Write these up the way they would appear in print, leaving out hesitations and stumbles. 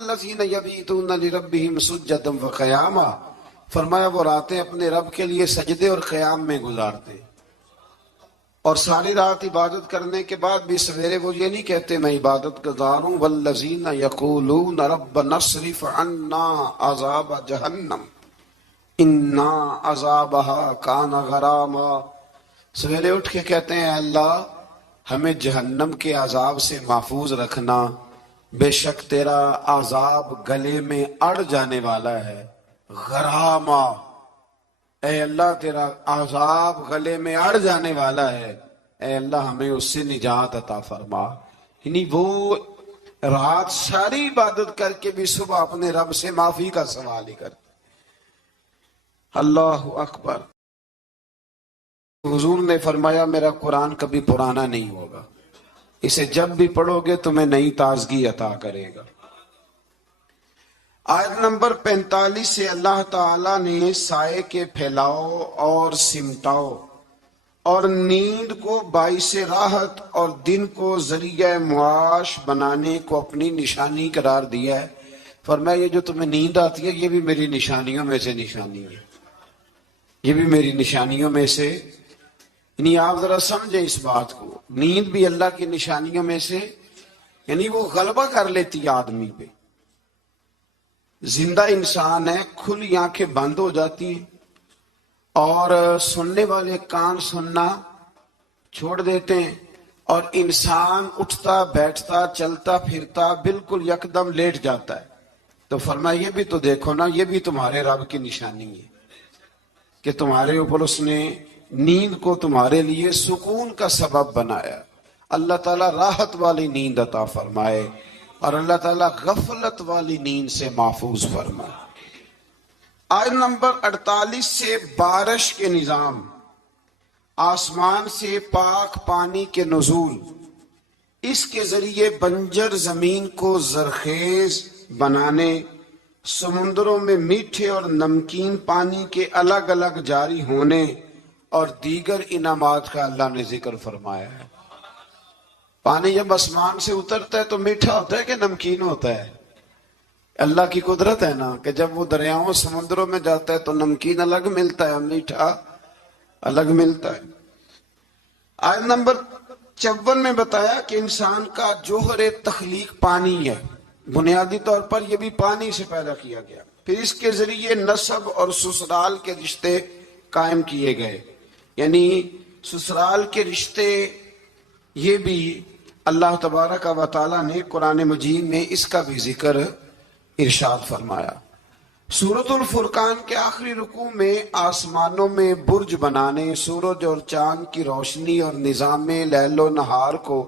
الذین یبیتون لربہم سجدا وقیاما، فرمایا وہ راتیں اپنے رب کے لیے سجدے اور قیام میں گزارتے، اور ساری رات عبادت کرنے کے بعد بھی سویرے وہ یہ نہیں کہتے میں عبادت گزار ہوں، والذین یقولون ربنا اصرف عنا عذاب جہنم انا عذابها کان غراما، سویرے اٹھ کے کہتے ہیں اللہ ہمیں جہنم کے عذاب سے محفوظ رکھنا، بے شک تیرا عذاب گلے میں اڑ جانے والا ہے، غراما، اے اللہ تیرا عذاب گلے میں اڑ جانے والا ہے، اے اللہ ہمیں اس سے نجات عطا فرما۔ یعنی وہ رات ساری عبادت کر کے بھی صبح اپنے رب سے معافی کا سوال ہی کرتے۔ اللہ اکبر۔ حضور نے فرمایا میرا قرآن کبھی پرانا نہیں ہوگا، اسے جب بھی پڑھو گے تمہیں نئی تازگی عطا کرے گا۔ آیت نمبر 45 سے اللہ تعالیٰ نے سائے کے پھیلاؤ اور سمٹاؤ اور نیند کو باعث راحت اور دن کو ذریعہ معاش بنانے کو اپنی نشانی قرار دیا ہے۔ فرمایا یہ جو تمہیں نیند آتی ہے یہ بھی میری نشانیوں میں سے نشانی ہے، یہ بھی میری نشانیوں میں سے، یعنی آپ ذرا سمجھیں اس بات کو، نیند بھی اللہ کی نشانیوں میں سے، یعنی وہ غلبہ کر لیتی ہے آدمی پہ۔ زندہ انسان ہے، کھلی آنکھیں بند ہو جاتی ہیں اور سننے والے کان سننا چھوڑ دیتے ہیں، اور انسان اٹھتا بیٹھتا چلتا پھرتا بالکل یکدم لیٹ جاتا ہے۔ تو فرمایا یہ بھی تو دیکھو نا، یہ بھی تمہارے رب کی نشانی ہے کہ تمہارے اوپر اس نے نیند کو تمہارے لیے سکون کا سبب بنایا۔ اللہ تعالیٰ راحت والی نیند عطا فرمائے اور اللہ تعالیٰ غفلت والی نیند سے محفوظ فرمائے۔ آیت نمبر 48 سے بارش کے نظام، آسمان سے پاک پانی کے نزول، اس کے ذریعے بنجر زمین کو زرخیز بنانے، سمندروں میں میٹھے اور نمکین پانی کے الگ الگ جاری ہونے اور دیگر انعامات کا اللہ نے ذکر فرمایا ہے۔ پانی جب آسمان سے اترتا ہے تو میٹھا ہوتا ہے کہ نمکین ہوتا ہے؟ اللہ کی قدرت ہے نا کہ جب وہ دریاؤں سمندروں میں جاتا ہے تو نمکین الگ ملتا ہے، میٹھا الگ ملتا ہے۔ آیت نمبر 54 میں بتایا کہ انسان کا جوہر تخلیق پانی ہے، بنیادی طور پر یہ بھی پانی سے پیدا کیا گیا، پھر اس کے ذریعے نسب اور سسرال کے رشتے قائم کیے گئے، یعنی سسرال کے رشتے یہ بھی اللہ تبارک و تعالیٰ نے قرآن مجید میں اس کا بھی ذکر ارشاد فرمایا۔ سورۃ الفرقان کے آخری رکوع میں آسمانوں میں برج بنانے، سورج اور چاند کی روشنی اور نظام لیل و نہار کو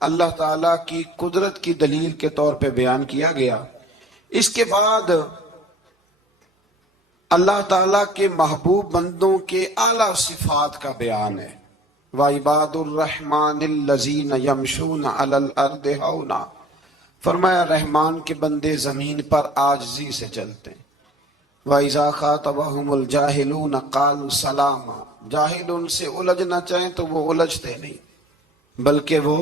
اللہ تعالیٰ کی قدرت کی دلیل کے طور پہ بیان کیا گیا۔ اس کے بعد اللہ تعالیٰ کے محبوب بندوں کے اعلیٰ صفات کا بیان ہے۔ وَعِبَادُ الرَّحْمَنِ الَّذِينَ يَمْشُونَ عَلَى الْأَرْضِ هَوْنًا، فرمایا رحمان کے بندے زمین پر عاجزی سے چلتے ہیں۔ وَإِذَا خَاطَبَهُمُ الْجَاهِلُونَ قَالُوا سَلَامًا، جاہل ان سے الجھنا چاہیں تو وہ الجھتے نہیں، بلکہ وہ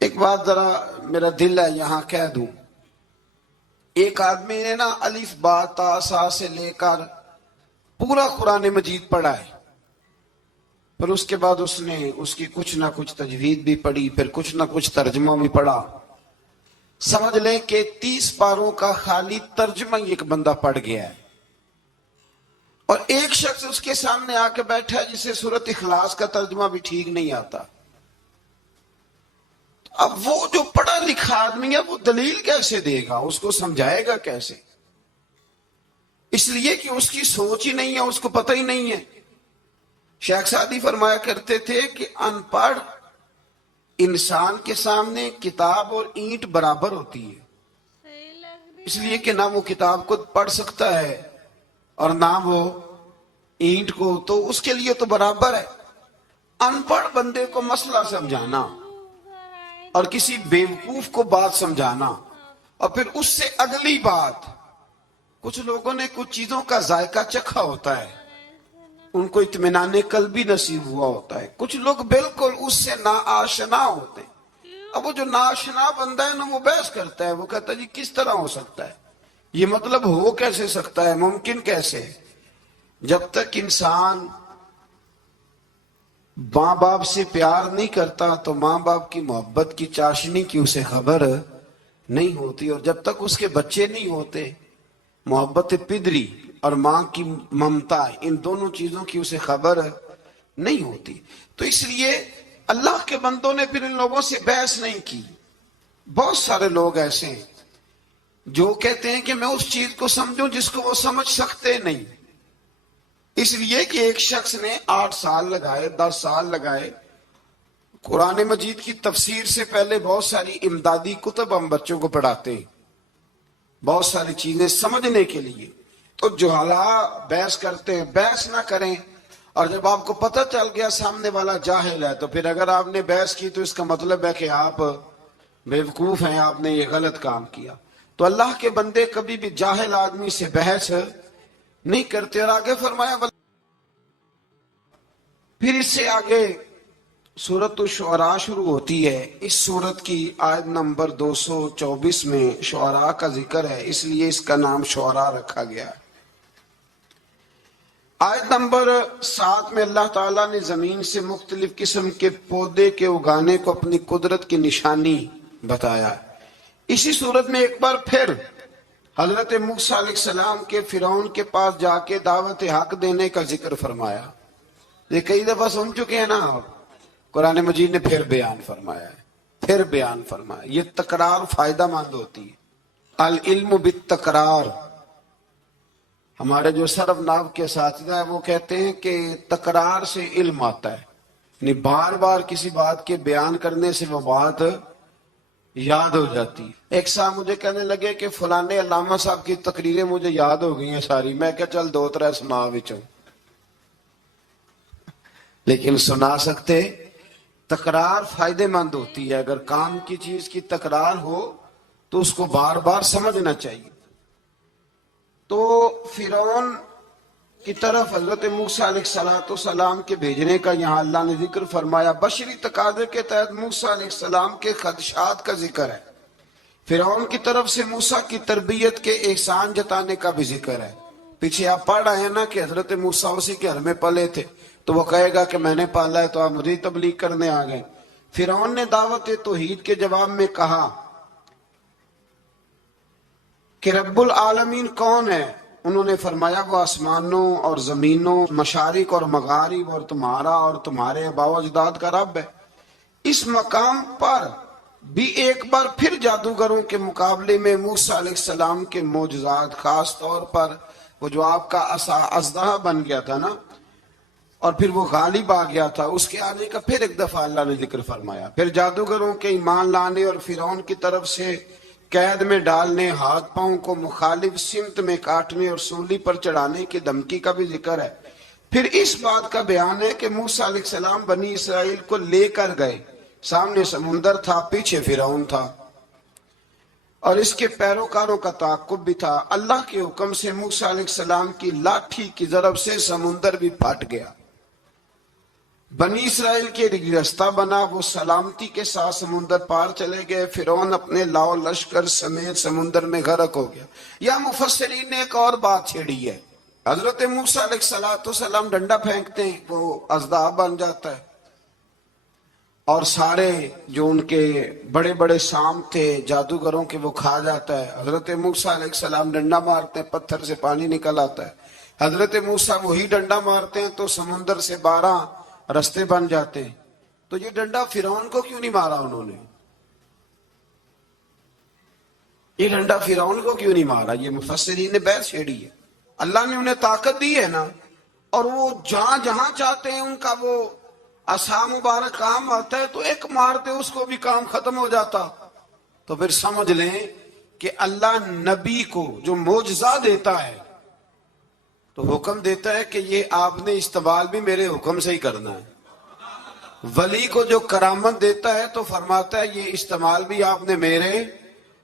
ایک بات ذرا میرا دل ہے یہاں کہہ دوں، ایک آدمی نے نا الف با تا سا سے لے کر پورا قرآن مجید پڑھا ہے، پھر اس کے بعد اس نے اس کی کچھ نہ کچھ تجوید بھی پڑھی، پھر کچھ نہ کچھ ترجمہ بھی پڑھا، سمجھ لیں کہ 30 پاروں کا خالی ترجمہ ایک بندہ پڑھ گیا ہے، اور ایک شخص اس کے سامنے آ کے بیٹھا ہے جسے سورۃ اخلاص کا ترجمہ بھی ٹھیک نہیں آتا۔ اب وہ جو پڑھا لکھا آدمی ہے وہ دلیل کیسے دے گا، اس کو سمجھائے گا کیسے؟ اس لیے کہ اس کی سوچ ہی نہیں ہے، اس کو پتہ ہی نہیں ہے۔ شیخ سعدی فرمایا کرتے تھے کہ ان پڑھ انسان کے سامنے کتاب اور اینٹ برابر ہوتی ہے، اس لیے کہ نہ وہ کتاب کو پڑھ سکتا ہے اور نہ وہ اینٹ کو، تو اس کے لیے تو برابر ہے۔ ان پڑھ بندے کو مسئلہ سمجھانا اور کسی بیوقوف کو بات سمجھانا اور پھر اس سے اگلی بات، کچھ لوگوں نے کچھ چیزوں کا ذائقہ چکھا ہوتا ہے، ان کو اطمینان قلبی نصیب ہوا ہوتا ہے، کچھ لوگ بالکل اس سے نا آشنا ہوتے ہیں، اب وہ جو ناشنا بندہ ہے نا وہ بحث کرتا ہے، وہ کہتا ہے جی کس طرح ہو سکتا ہے، یہ مطلب ہو کیسے سکتا ہے، ممکن کیسے؟ جب تک انسان ماں باپ سے پیار نہیں کرتا تو ماں باپ کی محبت کی چاشنی کی اسے خبر نہیں ہوتی، اور جب تک اس کے بچے نہیں ہوتے محبت پدری اور ماں کی ممتا، ان دونوں چیزوں کی اسے خبر نہیں ہوتی۔ تو اس لیے اللہ کے بندوں نے پھر ان لوگوں سے بحث نہیں کی۔ بہت سارے لوگ ایسے ہیں جو کہتے ہیں کہ میں اس چیز کو سمجھوں جس کو وہ سمجھ سکتے نہیں، اس لیے کہ ایک شخص نے 8 سال لگائے، 10 سال لگائے قرآن مجید کی تفسیر سے پہلے بہت ساری امدادی کتب ہم بچوں کو پڑھاتے ہیں بہت ساری چیزیں سمجھنے کے لیے، تو جہلا بحث کرتے ہیں، بحث نہ کریں، اور جب آپ کو پتہ چل گیا سامنے والا جاہل ہے تو پھر اگر آپ نے بحث کی تو اس کا مطلب ہے کہ آپ بیوقوف ہیں، آپ نے یہ غلط کام کیا۔ تو اللہ کے بندے کبھی بھی جاہل آدمی سے بحث نہیں کرتے۔ اور آگے فرمایا، پھر اس سے آگے سورۃ الشعراء شروع ہوتی ہے۔ اس سورت کی آیت نمبر 224 میں شعراء کا ذکر ہے، اس لیے اس کا نام شعراء رکھا گیا ہے۔ آیت نمبر 7 میں اللہ تعالیٰ نے زمین سے مختلف قسم کے پودے کے اگانے کو اپنی قدرت کی نشانی بتایا ہے۔ اسی صورت میں ایک بار پھر حضرت موسیٰ علیہ السلام کے فرعون کے پاس جا کے دعوت حق دینے کا ذکر فرمایا۔ یہ کئی دفعہ سن چکے ہیں نا آپ، قرآن مجید نے پھر بیان فرمایا ہے، پھر بیان فرمایا۔ یہ تکرار فائدہ مند ہوتی ہے، العلم بالتکرار۔ ہمارے جو صرف نحو کے اساتذہ ہیں وہ کہتے ہیں کہ تکرار سے علم آتا ہے، یعنی بار بار کسی بات کے بیان کرنے سے وہ بات یاد ہو جاتی ہے۔ ایک صاحب مجھے کہنے لگے کہ فلانے علامہ صاحب کی تقریریں مجھے یاد ہو گئی ہیں ساری، میں کہا چل 2-3 سنا وچوں، لیکن سنا سکتے۔ تکرار فائدے مند ہوتی ہے، اگر کام کی چیز کی تکرار ہو تو اس کو بار بار سمجھنا چاہیے۔ تو فرعون کی طرف حضرت موسیٰ علیہ السلام کے بھیجنے کا یہاں اللہ نے ذکر فرمایا۔ بشری تقاضے کے تحت موسیٰ علیہ السلام کے خدشات کا ذکر ہے۔ فرعون کی طرف سے موسیٰ کی تربیت کے احسان جتانے کا بھی ذکر ہے۔ پیچھے آپ پڑھ رہے ہیں نا کہ حضرت موسیٰ اسی کے گھر میں پلے تھے، تو وہ کہے گا کہ میں نے پالا ہے تو آپ مجھے تبلیغ کرنے آ گئے۔ فرعون نے دعوت توحید کے جواب میں کہا کہ رب العالمین کون ہے؟ انہوں نے فرمایا وہ آسمانوں اور زمینوں، مشارق اور مغارب اور تمہارا اور تمہارے آباء و اجداد کا رب ہے۔ اس مقام پر بھی ایک بار پھر جادوگروں کے مقابلے میں موسیٰ علیہ السلام کے معجزات، خاص طور پر وہ جو آپ کا عصا اژدہا بن گیا تھا نا، اور پھر وہ غالب آ گیا تھا، اس کے آنے کا پھر ایک دفعہ اللہ نے ذکر فرمایا۔ پھر جادوگروں کے ایمان لانے اور فرعون کی طرف سے قید میں ڈالنے، ہاتھ پاؤں کو مخالف سمت میں کاٹنے اور سولی پر چڑھانے کی دھمکی کا بھی ذکر ہے۔ پھر اس بات کا بیان ہے کہ موسیٰ علیہ السلام بنی اسرائیل کو لے کر گئے، سامنے سمندر تھا، پیچھے فرعون تھا، اور اس کے پیروکاروں کا تعاقب بھی تھا۔ اللہ کے حکم سے موسیٰ علیہ السلام کی لاٹھی کی ضرب سے سمندر بھی پھٹ گیا، بنی اسرائیل کے لیے رستہ بنا، وہ سلامتی کے ساتھ سمندر پار چلے گئے۔ فرعون اپنے لاؤ لشکر سمیت سمندر میں غرق ہو گیا۔ یا مفسرین نے ایک اور بات چھیڑی ہے، حضرت موسیٰ علیہ السلام ڈنڈا پھینکتے ہیں، وہ اژدہا بن جاتا ہے، اور سارے جو ان کے بڑے بڑے سام تھے جادوگروں کے وہ کھا جاتا ہے۔ حضرت موسیٰ علیہ السلام ڈنڈا مارتے ہیں، پتھر سے پانی نکل آتا ہے۔ حضرت موسیٰ وہی ڈنڈا مارتے ہیں تو سمندر سے 12 رستے بن جاتے ہیں۔ تو یہ ڈنڈا فرعون کو کیوں نہیں مارا انہوں نے؟ یہ ڈنڈا فرعون کو کیوں نہیں مارا؟ یہ مفسرین نے بحث چھیڑی ہے۔ اللہ نے انہیں طاقت دی ہے نا، اور وہ جہاں جہاں چاہتے ہیں ان کا وہ عصا مبارک کام آتا ہے، تو ایک مارتے اس کو بھی کام ختم ہو جاتا۔ تو پھر سمجھ لیں کہ اللہ نبی کو جو معجزہ دیتا ہے تو حکم دیتا ہے کہ یہ آپ نے استعمال بھی میرے حکم سے ہی کرنا ہے۔ ولی کو جو کرامت دیتا ہے تو فرماتا ہے یہ استعمال بھی آپ نے میرے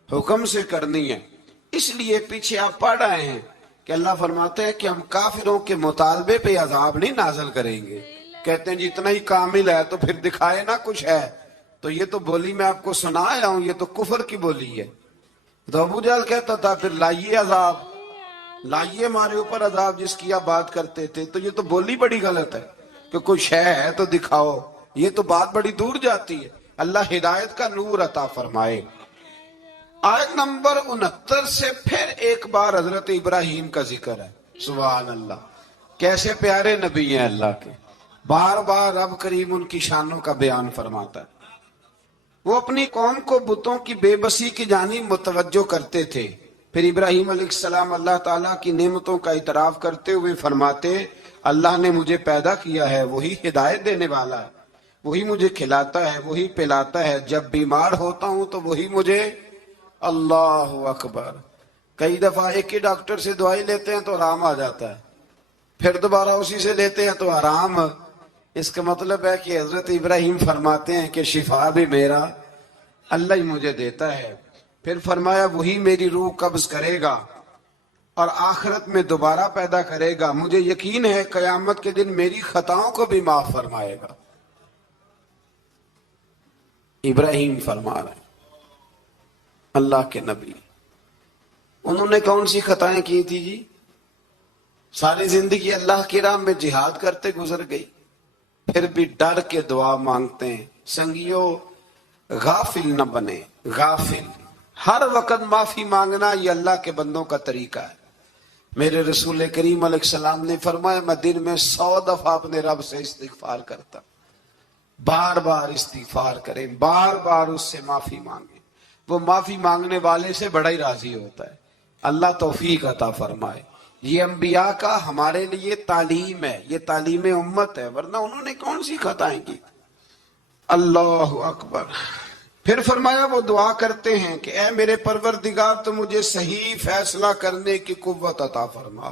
حکم سے کرنی ہے۔ اس لیے پیچھے آپ پڑھ رہے ہیں کہ اللہ فرماتا ہے کہ ہم کافروں کے مطالبے پہ عذاب نہیں نازل کریں گے۔ کہتے ہیں جی اتنا ہی کامل ہے تو پھر دکھائے نا کچھ ہے، تو یہ تو بولی میں آپ کو سنا آیا ہوں، یہ تو کفر کی بولی ہے۔ تو ابو جہل کہتا تھا پھر لائیے عذاب، لائیے ہمارے اوپر عذاب جس کی آپ بات کرتے تھے۔ تو یہ تو بولی بڑی غلط ہے کہ کوئی شے ہے تو دکھاؤ، یہ تو بات بڑی دور جاتی ہے۔ اللہ ہدایت کا نور عطا فرمائے۔ آیت نمبر 69 سے پھر ایک بار حضرت ابراہیم کا ذکر ہے۔ سبحان اللہ، کیسے پیارے نبی ہیں اللہ کے، بار بار رب کریم ان کی شانوں کا بیان فرماتا ہے۔ وہ اپنی قوم کو بتوں کی بے بسی کی جانب متوجہ کرتے تھے۔ پھر ابراہیم علیہ السلام اللہ تعالیٰ کی نعمتوں کا اعتراف کرتے ہوئے فرماتے، اللہ نے مجھے پیدا کیا ہے، وہی ہدایت دینے والا ہے، وہی مجھے کھلاتا ہے، وہی پلاتا ہے، جب بیمار ہوتا ہوں تو وہی مجھے، اللہ اکبر، کئی دفعہ ایک ہی ڈاکٹر سے دوائی لیتے ہیں تو آرام آ جاتا ہے، پھر دوبارہ اسی سے لیتے ہیں تو آرام۔ اس کا مطلب ہے کہ حضرت ابراہیم فرماتے ہیں کہ شفا بھی میرا اللہ ہی مجھے دیتا ہے۔ پھر فرمایا وہی میری روح قبض کرے گا اور آخرت میں دوبارہ پیدا کرے گا، مجھے یقین ہے قیامت کے دن میری خطاؤں کو بھی معاف فرمائے گا۔ ابراہیم فرما رہے ہیں، اللہ کے نبی، انہوں نے کون سی خطائیں کی تھی جی؟ ساری زندگی اللہ کی راہ میں جہاد کرتے گزر گئی، پھر بھی ڈر کے دعا مانگتے ہیں۔ سنگیو غافل نہ بنے، غافل، ہر وقت معافی مانگنا یہ اللہ کے بندوں کا طریقہ ہے۔ میرے رسول کریم علیہ السلام نے فرمایا میں دن میں 100 دفعہ اپنے رب سے استغفار کرتا، بار بار استغفار کریں، بار بار اس سے معافی مانگیں، وہ معافی مانگنے والے سے بڑا ہی راضی ہوتا ہے۔ اللہ توفیق عطا فرمائے۔ یہ انبیاء کا ہمارے لیے تعلیم ہے، یہ تعلیم امت ہے، ورنہ انہوں نے کون سی خطائیں کی؟ اللہ اکبر۔ پھر فرمایا وہ دعا کرتے ہیں کہ اے میرے پروردگار تو مجھے صحیح فیصلہ کرنے کی قوت عطا فرما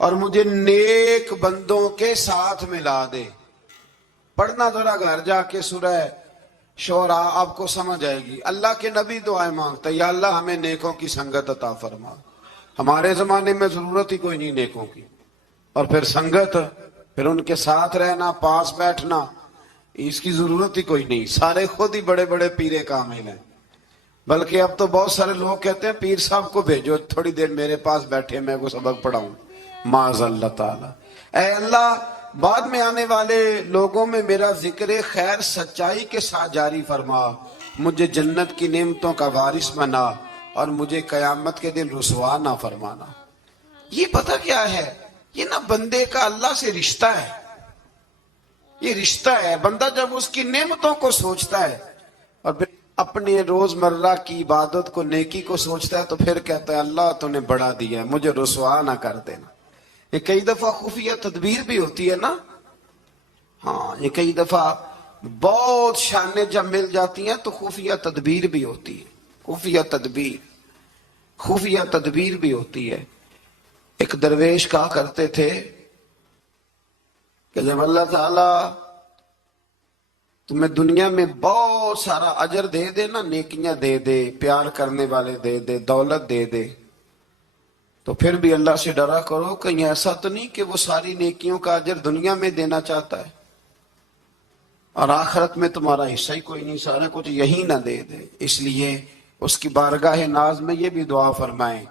اور مجھے نیک بندوں کے ساتھ ملا دے۔ پڑھنا ذرا گھر جا کے سورہ شعراء، آپ کو سمجھ آئے گی۔ اللہ کے نبی دعائیں مانگتا ہے، یا اللہ ہمیں نیکوں کی سنگت عطا فرما۔ ہمارے زمانے میں ضرورت ہی کوئی نہیں نیکوں کی، اور پھر سنگت، پھر ان کے ساتھ رہنا، پاس بیٹھنا، اس کی ضرورت ہی کوئی نہیں، سارے خود ہی بڑے بڑے پیرے کامل ہیں۔ بلکہ اب تو بہت سارے لوگ کہتے ہیں پیر صاحب کو بھیجو تھوڑی دیر میرے پاس بیٹھے، میں کو سبق پڑھاؤں۔ معاذ اللہ تعالی۔ اے اللہ بعد میں آنے والے لوگوں میں میرا ذکر خیر سچائی کے ساتھ جاری فرما، مجھے جنت کی نعمتوں کا وارث بنا اور مجھے قیامت کے دن رسوا نہ فرمانا۔ یہ پتہ کیا ہے؟ یہ نہ بندے کا اللہ سے رشتہ ہے، یہ رشتہ ہے۔ بندہ جب اس کی نعمتوں کو سوچتا ہے اور پھر اپنے روزمرہ کی عبادت کو، نیکی کو سوچتا ہے، تو پھر کہتا ہے اللہ تو نے بڑا دیا ہے، مجھے رسوا نہ کر دینا۔ یہ کئی دفعہ خفیہ تدبیر بھی ہوتی ہے نا، ہاں، یہ کئی دفعہ بہت شانیں جب مل جاتی ہیں تو خفیہ تدبیر بھی ہوتی ہے، خفیہ تدبیر بھی ہوتی ہے۔ ایک درویش کہا کرتے تھے کہ جب اللہ تعالیٰ تمہیں دنیا میں بہت سارا اجر دے دے نا، نیکیاں دے دے، پیار کرنے والے دے دے، دولت دے دے، تو پھر بھی اللہ سے ڈرا کرو کہیں ایسا تو نہیں کہ وہ ساری نیکیوں کا اجر دنیا میں دینا چاہتا ہے اور آخرت میں تمہارا حصہ ہی کوئی نہیں، سارا کچھ یہی نہ دے دے۔ اس لیے اس کی بارگاہ ناز میں یہ بھی دعا فرمائیں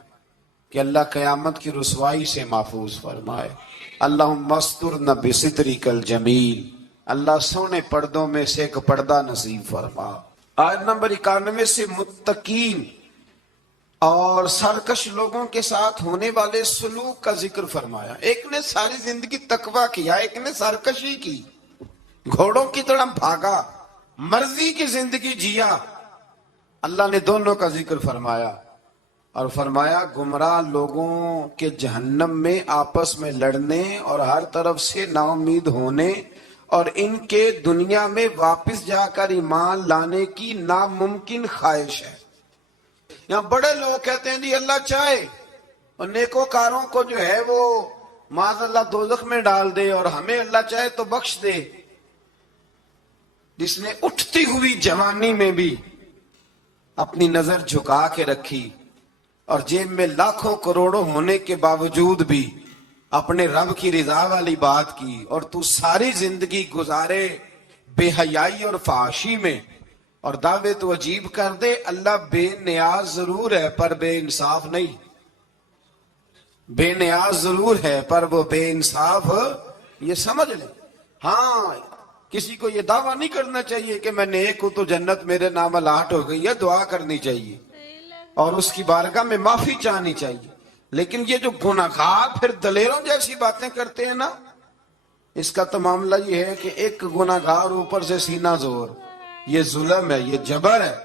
کہ اللہ قیامت کی رسوائی سے محفوظ فرمائے۔ اللہم استرنا بسترک الجمیل، اللہ سونے پردوں میں سے ایک پردہ نصیب فرما۔ آیت نمبر 91 سے متقین اور سرکش لوگوں کے ساتھ ہونے والے سلوک کا ذکر فرمایا۔ ایک نے ساری زندگی تقویٰ کیا، ایک نے سرکشی کی، گھوڑوں کی طرح بھاگا، مرضی کی زندگی جیا۔ اللہ نے دونوں کا ذکر فرمایا اور فرمایا گمراہ لوگوں کے جہنم میں آپس میں لڑنے اور ہر طرف سے نا امید ہونے اور ان کے دنیا میں واپس جا کر ایمان لانے کی ناممکن خواہش ہے۔ یہاں بڑے لوگ کہتے ہیں جی اللہ چاہے اور نیکوکاروں کو جو ہے وہ معاذ اللہ دوزخ میں ڈال دے اور ہمیں اللہ چاہے تو بخش دے۔ جس نے اٹھتی ہوئی جوانی میں بھی اپنی نظر جھکا کے رکھی اور جیب میں لاکھوں کروڑوں ہونے کے باوجود بھی اپنے رب کی رضا والی بات کی، اور تو ساری زندگی گزارے بے حیائی اور فحاشی میں، اور دعوے تو عجیب کر دے، اللہ بے نیاز ضرور ہے پر بے انصاف نہیں، بے نیاز ضرور ہے پر وہ بے انصاف، یہ سمجھ لیں۔ ہاں کسی کو یہ دعویٰ نہیں کرنا چاہیے کہ میں نیک ہوں تو جنت میرے نام الاٹ ہو گئی ہے، دعا کرنی چاہیے اور اس کی بارگاہ میں معافی چاہنی چاہیے، لیکن یہ جو گناہگار پھر دلیروں جیسی باتیں کرتے ہیں نا، اس کا تو معاملہ یہ ہے کہ ایک گناہگار اوپر سے سینہ زور، یہ ظلم ہے، یہ جبر ہے،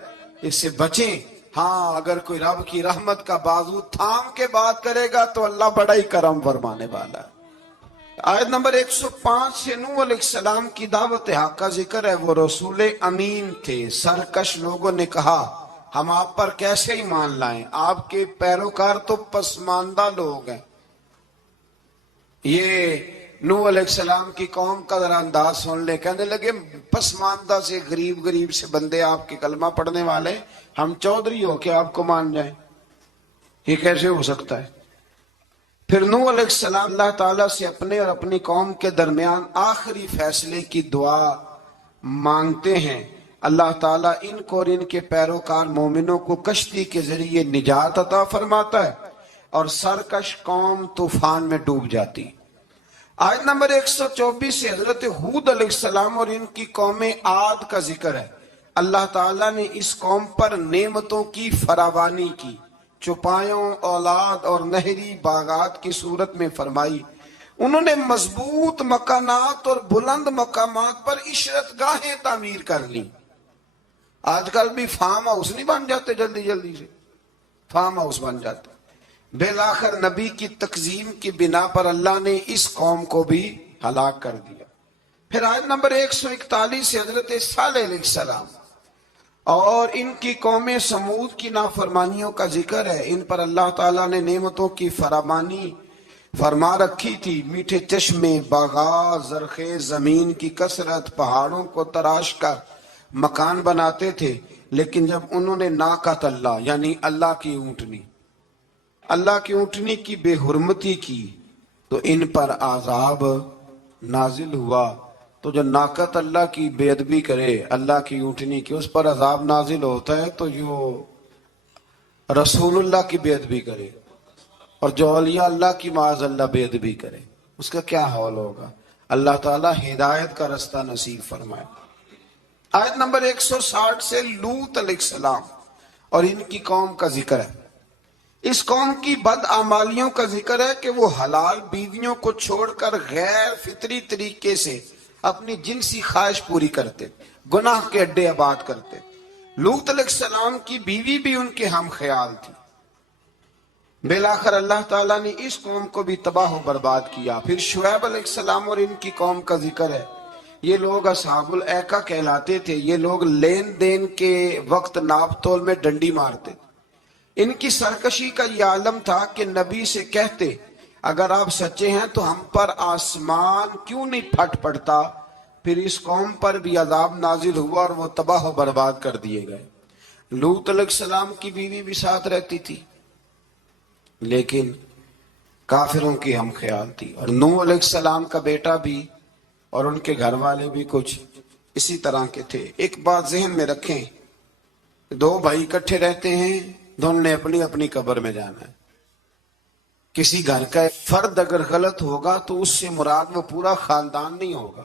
اس سے بچیں۔ ہاں اگر کوئی رب کی رحمت کا بازو تھام کے بات کرے گا تو اللہ بڑا ہی کرم فرمانے والا ہے۔ آیت نمبر 105 سے نوح علیہ السلام کی دعوت حق کا ذکر ہے۔ وہ رسول امین تھے، سرکش لوگوں نے کہا ہم آپ پر کیسے ایمان لائیں، آپ کے پیروکار تو پسماندہ لوگ ہیں۔ یہ نوح علیہ السلام کی قوم کا ذرا انداز سن لے، کہنے لگے پسماندہ سے غریب سے بندے آپ کے کلمہ پڑھنے والے، ہم چودھری ہو کے آپ کو مان جائیں، یہ کیسے ہو سکتا ہے؟ پھر نوح علیہ السلام اللہ تعالیٰ سے اپنے اور اپنی قوم کے درمیان آخری فیصلے کی دعا مانگتے ہیں۔ اللہ تعالیٰ ان کو اور ان کے پیروکار مومنوں کو کشتی کے ذریعے نجات عطا فرماتا ہے اور سرکش قوم طوفان میں ڈوب جاتی۔ آیت نمبر 124 سے حضرت ہود علیہ السلام اور ان کی قوم عاد کا ذکر ہے۔ اللہ تعالیٰ نے اس قوم پر نعمتوں کی فراوانی کی، چوپایوں، اولاد اور نہری باغات کی صورت میں فرمائی۔ انہوں نے مضبوط مکانات اور بلند مقامات پر عشرت گاہیں تعمیر کر لی۔ آج کل بھی فارم ہاؤس نہیں بن جاتے جلدی جلدی سے، فارم ہاؤس بن جاتے۔ بالآخر نبی کی تکذیب کی بنا پر اللہ نے اس قوم کو بھی ہلاک کر دیا۔ پھر آیت نمبر 141 سے حضرت صالح علیہ السلام اور ان کی قوم سمود کی نافرمانیوں کا ذکر ہے۔ ان پر اللہ تعالیٰ نے نعمتوں کی فراوانی فرما رکھی تھی، میٹھے چشمے، باغات، زرخیز زمین کی کثرت، پہاڑوں کو تراش کر مکان بناتے تھے، لیکن جب انہوں نے ناقۃ اللہ یعنی اللہ کی اونٹنی کی بے حرمتی کی تو ان پر عذاب نازل ہوا۔ تو جو ناقۃ اللہ کی بے ادبی کرے، اللہ کی اونٹنی کی، اس پر عذاب نازل ہوتا ہے، تو جو رسول اللہ کی بے ادبی کرے اور جو اولیاء اللہ کی معاذ اللہ بے ادبی کرے، اس کا کیا حال ہوگا؟ اللہ تعالیٰ ہدایت کا رستہ نصیب فرمائے۔ آیت نمبر 160 سے لوط علیہ السلام اور ان کی قوم کا ذکر ہے۔ اس قوم کی بدعمالیوں کا ذکر ہے کہ وہ حلال بیویوں کو چھوڑ کر غیر فطری طریقے سے اپنی جنسی خواہش پوری کرتے، گناہ کے اڈے آباد کرتے۔ لوط علیہ السلام کی بیوی بھی ان کے ہم خیال تھی۔ بالآخر اللہ تعالیٰ نے اس قوم کو بھی تباہ و برباد کیا۔ پھر شعیب علیہ السلام اور ان کی قوم کا ذکر ہے۔ یہ لوگ اصحاب الایکہ کہلاتے تھے۔ یہ لوگ لین دین کے وقت ناپ تول میں ڈنڈی مارتے۔ ان کی سرکشی کا یہ عالم تھا کہ نبی سے کہتے اگر آپ سچے ہیں تو ہم پر آسمان کیوں نہیں پھٹ پڑتا۔ پھر اس قوم پر بھی عذاب نازل ہوا اور وہ تباہ و برباد کر دیے گئے۔ لوط علیہ السلام کی بیوی بھی ساتھ رہتی تھی لیکن کافروں کی ہم خیال تھی، اور نوح علیہ السلام کا بیٹا بھی اور ان کے گھر والے بھی کچھ اسی طرح کے تھے۔ ایک بات ذہن میں رکھیں، دو بھائی اکٹھے رہتے ہیں، دونوں نے اپنی اپنی قبر میں جانا ہے۔ کسی گھر کا فرد اگر غلط ہوگا تو اس سے مراد وہ پورا خاندان نہیں ہوگا،